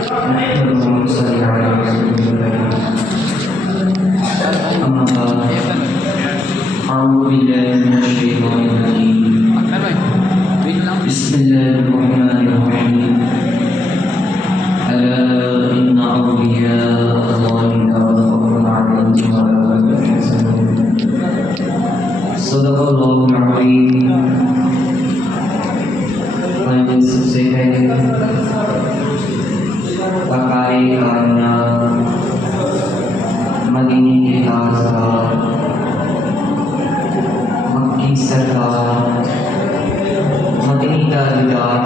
بسم الله الرحمن الرحيم. ألا إن أولياء الله لا خوف عليهم ولا هم يحزنون. صدق الله العظيم. مجلس سے ہے بقائے کائنات مدینے کے تاجدار مکی سرکار مدنی تاجدار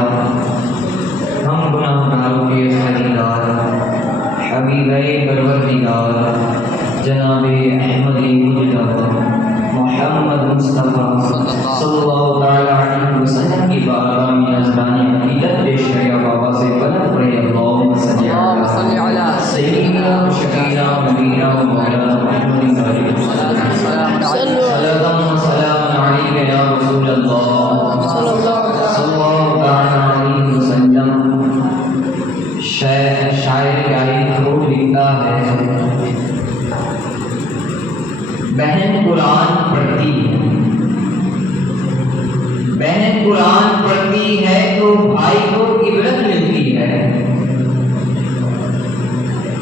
ہم گناہگاروں کے خریدار حبیب پروردگار جناب احمد مجتبی محمد مصطفیٰ صلی اللہ علیہ وسلم کی بارگاہ میں ازرانی عقیدت پیش ہے بابا سے بلند پڑے اللہم صلی علی سیدنا و شفیعنا و نبینا و مولانا محمد صلاۃ و سلام علیک یا رسول اللہ صلی اللہ علیہ وسلم. شاعر غالب خوب لکھتا ہے بہن قرآن پڑھتی ہے، بہن قرآن پڑھتی ہے تو بھائی کو عبرت ملتی ہے،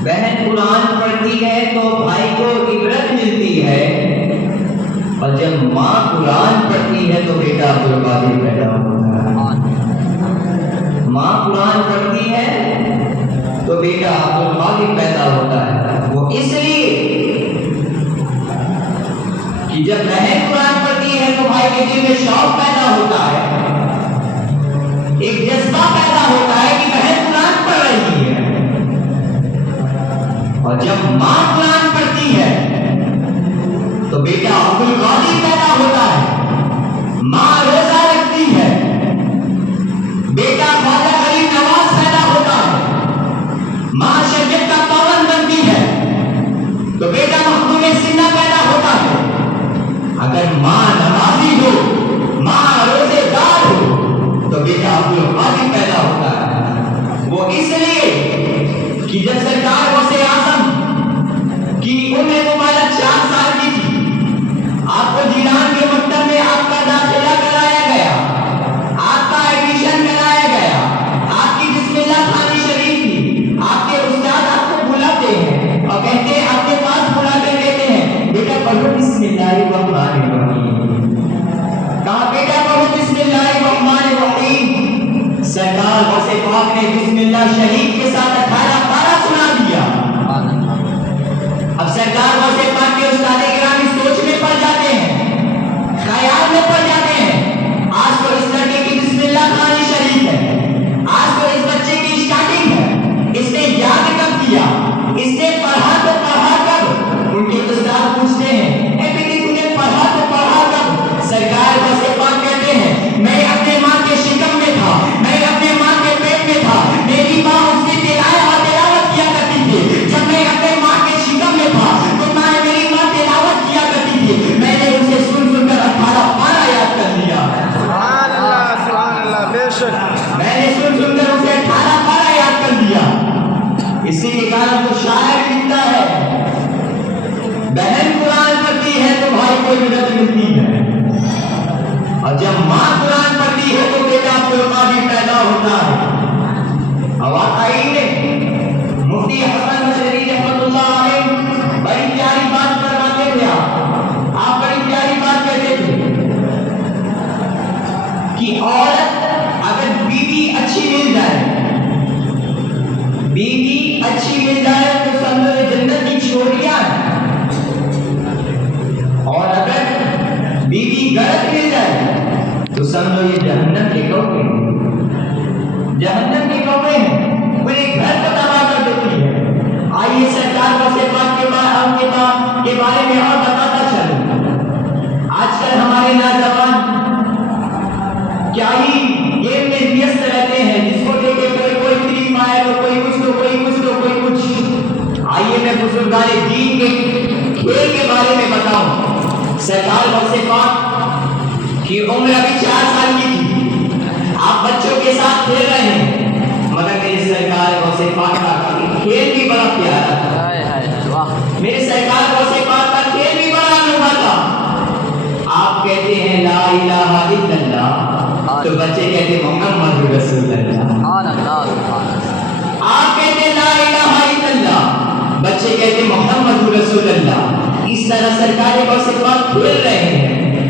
بہن قرآن پڑھتی ہے تو بھائی کو عبرت ملتی ہے، اور جب ماں قرآن پڑھتی ہے تو بیٹا عبدالقادر پیدا ہوتا ہے. ماں قرآن پڑھتی ہے تو بیٹا عبدالقادر پیدا ہوتا ہے. وہ اس لیے کہ جب بہن قرآن پڑھتی ہے تو بھائی کے دل میں شوق پیدا ہوتا ہے، ایک جذبہ پیدا ہوتا ہے کہ بہن قرآن پڑھ رہی ہے. اور جب ماں قرآن پڑھتی ہے تو بیٹا عبدالقادر پیدا ہوتا ہے. ماں روزہ رکھتی ہے، بیٹا خواجہ غریب نواز پیدا ہوتا ہے. ماں شریعت کا پابند بنتی ہے تو بیٹا مخدوم سنہ پیدا ہوتا ہے. اگر ماں نمازی ہو، ماں روزے دار ہو تو بیٹا عبدالقادر پیدا ہوتا ہے. وہ اس لیے کہ جب سرکار غوث اعظم کی عمر مبارک 4 سال کی تھی، آپ کو جیلان کے مکتب میں آپ کا داخلہ کرایا گیا، آپ کا ایڈمیشن کرایا گیا، آپ کی بسم اللہ خوانی شریف تھی. آپ کے استاد آپ کو بلاتے ہیں اور کہتے ہیں، آپ کے پاس بلا کر کہتے ہیں بیٹا پڑھو بسم اللہ الرحمن الرحیم. کہا بیٹا پڑھو بسم اللہ الرحمن الرحیم. سرکار غوث پاک نے بسم اللہ شریف کے ساتھ 18 پارہ سنا دیا. اب سرکار غوث پاک کے استاد کرام اس سوچ میں پڑ جاتے ہیں، خیال میں پڑ جاتے ہیں، آج تو اس لڑکے کی بسم اللہ خوانی شریف ہے، آج تو اس بچے کی اسٹارٹنگ ہے، اس نے یاد کب کیا، اس نے پڑھا تو پڑھا کب. ان کے استاد پوچھتے ہیں اے بیٹی تو نے پڑھا تو پڑھا کب. سرکار غوث پاک کہتے ہیں میں اپنے ماں کے شکم میں تھا، میں اپنے ماں کے پیٹ میں تھا، میری ماں اس کی تلاوت کیا کرتی تھی. جب میں اپنے ماں کے شکم میں تھا تو میری ماں تلاوت کیا کرتی تھی. میں نے اسے سن سن کر 18 پارہ یاد کر لیا. سبحان اللہ بے شک. میں نے سن سن کر اسے 18 پارہ یاد کر لیا. اسی کے کارن تو شاعر لکھتا ہے بہن قرآن پڑھتی ہے تو بھائی کو عبرت ملتی ہے، اور جب ماں قرآن پڑھتی ہے تو بیٹا عبدالقادر پیدا ہوتا ہے. اب آئیے مفتی حسن مشری رحمۃ اللہ علیہ بڑی پیاری بات فرماتے تھے. آپ بڑی پیاری بات کہتے تھے کہ عورت اگر بیوی اچھی مل جائے، بیوی اچھی مل جائے تو سمجھو یہ جنت کی چھوڑیاں ہیں، اور اگر بیوی غلط مل جائے تو سمجھو یہ جہنم کے کوڑے ہیں، جہنم کے کوڑے ہیں، پورے گھر کو تباہ کر دیتی ہے. آئیے سرکار غوث پاک کے بارے میں اور بتاتا چلوں. آج کل ہمارے نوجوان کیا ہی گیم میں ویست رہتے ہیں، جس کو دیکھے کوئی فری فائر ہو، کوئی کچھ تو کوئی کچھ تو کوئی کچھ. آئیے میں بزرگان دین کے کھیل کے بارے میں بتاؤں. سرکار غوث پاک کی عمر ابھی 4 سال کی تھی. آپ بچوں کے ساتھ کھیل رہے ہیں، مگر میری سرکار غوث غوث پاک کا کھیل بھی بڑا پیارا تھا. میرے سرکار غوث پاک کا کھیل بھی بڑا انوکھا تھا. آپ کہتے ہیں لا الہ الا اللہ تو بچے کہتے ہیں محمد رسول اللہ. آپ کہتے ہیں لا الہ الا اللہ بچے کہتے ہیں محمد رسول اللہ. اس طرح سرکار غوث پاک کھیل رہے ہیں.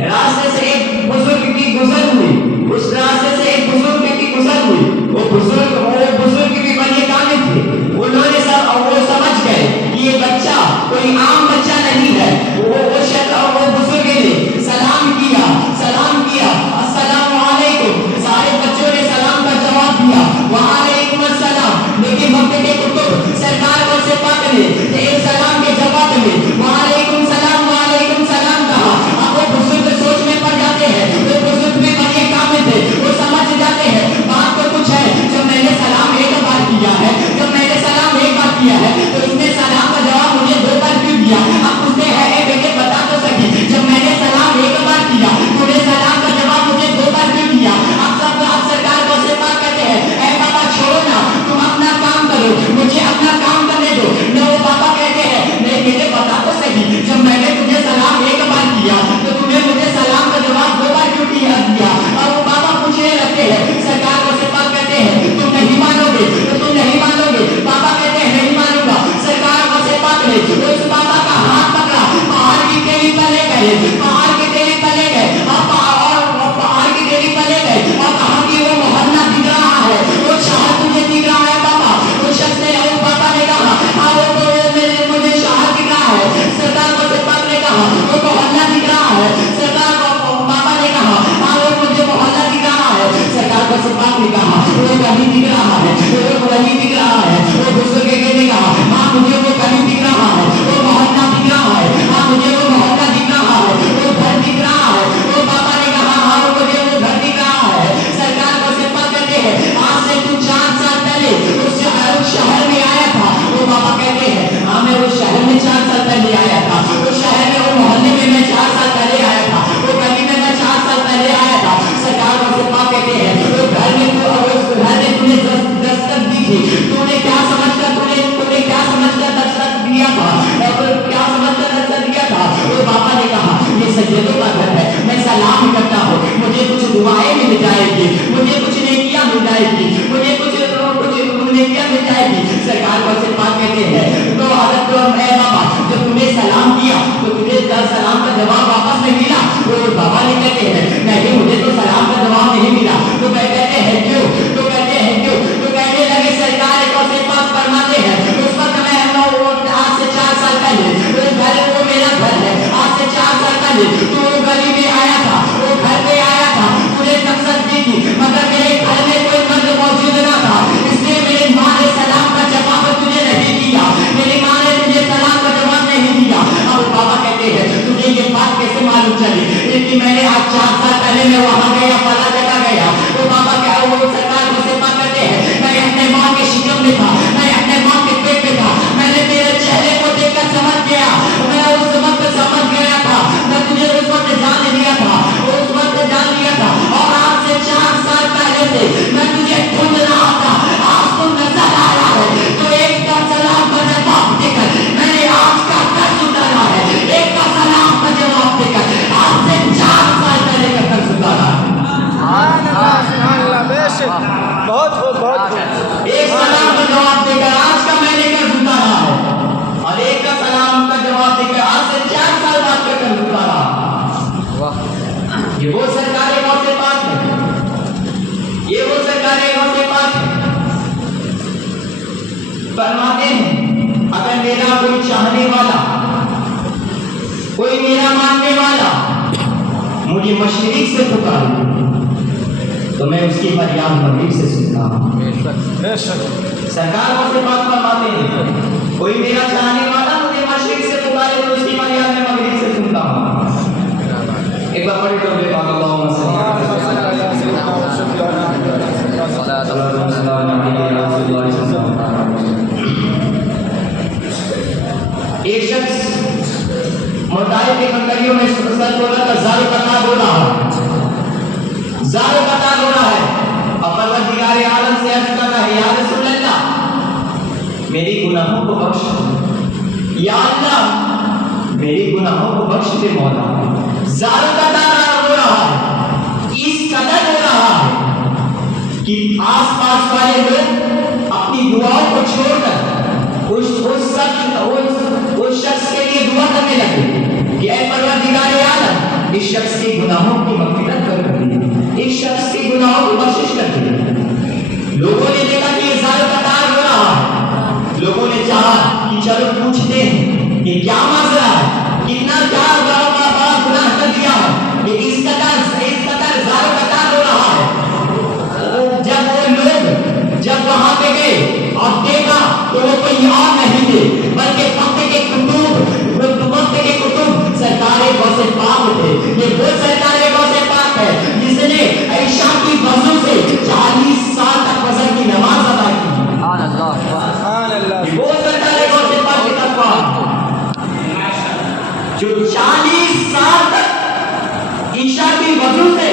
راستے سے ایک بزرگ کی گزر ہوئی. اس راستے سے ایک بزرگ کی گزر ہوئی. وہ بزرگ بھی بڑے کامل تھے. انہوں نے وہ سمجھ گئے کہ یہ بچہ کوئی عام بچہ نہیں ہے. وہ بزرگ نے سلام کیا السلام علیکم. سارے بچوں نے سلام کا جواب دیا وعلیکم السلام. لیکن وقت کے کتب سرکار غوث پاک نے ایک سلام کے جواب میں وعلیکم سلام کہا. اب وہ بزرگ سوچ میں پڑ جاتے ہیں. وہ بزرگ بھی بڑے کامل تھے. وہ سمجھ جاتے ہیں بات تو کچھ ہے. جب میں نے سلام ایک بار کیا ہے تو اس نے سلام کا جواب مجھے 2 بار کیوں دیا. اب پوچھتے ہیں اے بیٹے بتا تو سکی جب میں نے سلام ایک بار کیا تو نے سلام کا جواب مجھے 2 بار کیوں دیا. اب سرکار غوث پاک کہتے ہیں اے بابا چھوڑو نا تم اپنا کام کرو مجھے اپنا کام کرنے دو. نہ وہ بابا کہتے ہیں نہیں بیٹے بتا تو سکی جب میں نے تجھے سلام ایک بار کیا تو تم نے مجھے سلام کا جواب 2 بار کیوں دیا. اور وہ بابا پوچھنے لگتے ہیں. سرکار غوث پاک کہتے ہیں تم نہیں مانو گے بابا کہتے ہیں نہیں مانوں گا. سرکار غوث پاک نے اس بابا کا ہاتھ پکڑا. پہاڑ کی ٹیلی پر لے گئے اور پہاڑ کی ٹیلی پر لے گئے اور کہا کہ وہ محلہ دکھ رہا ہے وہ شہر تجھے دکھ رہا ہے بابا. وہ شخص نے اس بابا نے کہا مجھے شہر دکھ رہا ہے. سرکار غوث پاک نے کہا وہ محلہ دکھ رہا ہے. سرکار بابا نے کہا وہ مجھے محلہ دکھ رہا ہے. سرکار غوث پاک نے کہا وہ گلی دکھ رہا ہے وہ گلی دکھ رہا ہے. وہ بزرگ نے کہا ہاں مجھے وہ گلی دکھ رہا ہے وہ محلہ دکھ رہا ہے. ہاں مجھے وہ محلہ دکھ رہا ہے وہ گھر دکھ رہا ہے. وہ بابا نے کہا ہاں مجھے وہ گھر دکھ رہا ہے. سرکار غوث پاک کہتے ہیں آج سے تو 4 سال پہلے اس شہر میں آیا تھا. وہ بابا کہتے ہیں ہاں میں اس شہر میں 4 سال پہلے آیا تھا. اس شہر میں وہ محلے میں میں 4 سال پہلے آیا تھا. وہ گلی میں میں 4 سال پہلے آیا تھا. سرکار غوث پاک کہتے ہیں وہ گھر میں تمہیں دستک دی تھی. تو نے کیا سمجھ کر دستک دیا تھا وہ بابا نے کہا یہ سیدوں کا گھر ہے میں سلام کرتا ہوں. مجھے کچھ دعائیں مل جائے گی مجھے کچھ نیکیاں مل جائے گی مجھے کچھ نیکیاں مل جائے گی. سرکار غوث پاک کہتے ہیں تو حضرت اے بابا جب تمہیں سلام کیا تو تجھے سلام کا جواب واپس نہیں ملا. وہ بابا نے کہتے ہیں نہیں مجھے تو سلام کا جواب نہیں ملا. تو کہتے ہیں کیوں تو کہنے لگے سرکار غوث پاک فرماتے ہیں اس وقت میں آج سے 4 سال پہلے وہ میرا گھر ہے. آج سے 4 سال پہلے تو وہ گلی میں آیا تھا وہ گھر پہ آیا تھا تجھے دستک دی تھی مگر میرے گھر میں کوئی مرد موجود نہ تھا. اس لیے میری ماں نے سلام کا جواب تجھے نہیں دیا. میری ماں نے تجھے سلام کا جواب نہیں دیا. اور بابا کہتے ہیں تجھے یہ بات کیسے معلوم چلی کہ میں نے آج 4 سال پہلے میں وہاں گیا فلاں جگہ گیا. وہ بابا کیا وہ سرکار غوث پاک کہتے ہیں میں اپنے ماں کے شکم میں تھا میں اپنے ماں کے پیٹ میں تھا. میں نے تیرے چہرے کو دیکھ کر سمجھ گیا میں اس وقت سمجھ گیا تھا میں تجھے اس وقت جان لیا تھا اور آج سے 4 سال پہلے سے میں تجھے ڈھونڈ رہا تھا. آج تو نظر آیا ہے تو ایک کا سلام کا جواب دے کر میں نے آج کا قرض اتارا ہے. ایک کا سلام کا جواب دے کر آج سے 4 سال پہلے کا قرض اتارا ہے. سبحان اللہ بے شک بہت خوب. ایک سلام کا جواب دے کر آج کا میں نے قرض اتارا ہے اور ایک کا سلام کا جواب دے کر آج سے 4 سال بعد کا قرض اتارا. یہ وہ سرکار غوث پاک ہے. یہ وہ سرکار غوث پاک ہے. فرماتے ہیں اگر میرا کوئی چاہنے والا کوئی میرا ماننے والا مجھے مشرق سے پکارے تو میں اس کی فریاد مغرب سے سنتا ہوں. بے شک سرکار غوث پاک فرماتے ہیں کوئی میرا چاہنے والا مجھے مشرق سے پکارے تو اس کی فریاد میں مغرب سے سنتا ہوں. ایک بار پڑھ کر بے اللہ ایک شخص مرتاحب کے کنکریوں میں سر بولا کر زارو قطار ہو رہا ہے اور پروردگار عالم سے عرض کر رہا ہے یا رسول اللہ میری گناہوں کو بخش دے، یا اللہ میری گناہوں کو بخش دے مولا۔ زار قطار ہو رہا ہے، اس قدر ہو رہا ہے کہ آس پاس والے لوگ اپنی دعاؤں کو چھوڑ کر اس شخص کے لیے دعا کرنے لگے کہ اے پروردگار عالم اس شخص کے گناہوں کی مغفرت کر دے، اس شخص کے گناہوں کی بخشش کر دے۔ لوگوں نے دیکھا کہ یہ زار قطار ہو رہا ہے، لوگوں نے چاہا کہ چلو پوچھتے ہیں کہ کیا مسئلہ ہے، کتنا بڑا گناہ کر دیا ہے کہ اس قدر زار قطار ہو رہا ہے۔ جب وہ لوگ جب وہاں پہ گئے اور دیکھا تو وہ کوئی اور نہیں تھے بلکہ وقت کے کتب سرکار غوث پاک تھے۔ یہ وہ سرکار غوث پاک ہے جس نے عائشہ کی وضو سے 40 سال تک فجر کی نماز ادا کی۔ سبحان اللہ یہ وہ سرکار غوث پاک کی تقویٰ جو 40 سال تک عائشہ کی وضو سے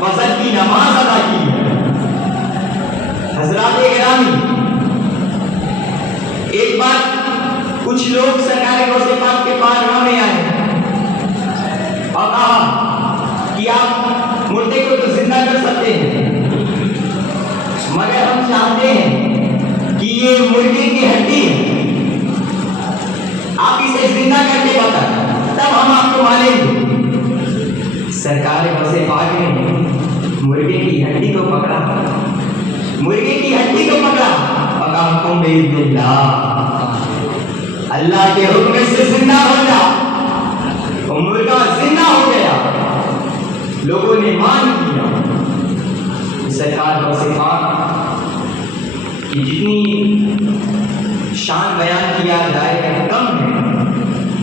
فجر کی نماز ادا کی۔ حضرات گرامی، ایک بار کچھ لوگ سرکار غوث پاک کے بارگاہ میں آئے اور کہا کہ آپ مردے کو تو زندہ کر سکتے ہیں مگر ہم چاہتے ہیں کہ یہ مرغے کی ہڈی ہے، آپ اسے زندہ کر کے بتائیں تب ہم آپ کو مانیں گے۔ سرکار غوث پاک نے مرغے کی ہڈی کو پکڑا، مرغے کی ہڈی کو پکڑا اور کہا حکم بإذن اللہ کے حکم سے زندہ ہو جا۔ وہ مرغا زندہ ہو گیا، لوگوں نے مان کیا۔ سرکار غوث پاک کی جتنی شان بیان کیا جائے کم ہے،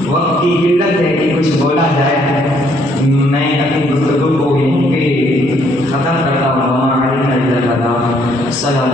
وقت کی قلت ہے کہ کچھ بولا جائے۔ میں اپنی گفتگو کو یہیں پہ ختم کرتا ہوں۔ السلام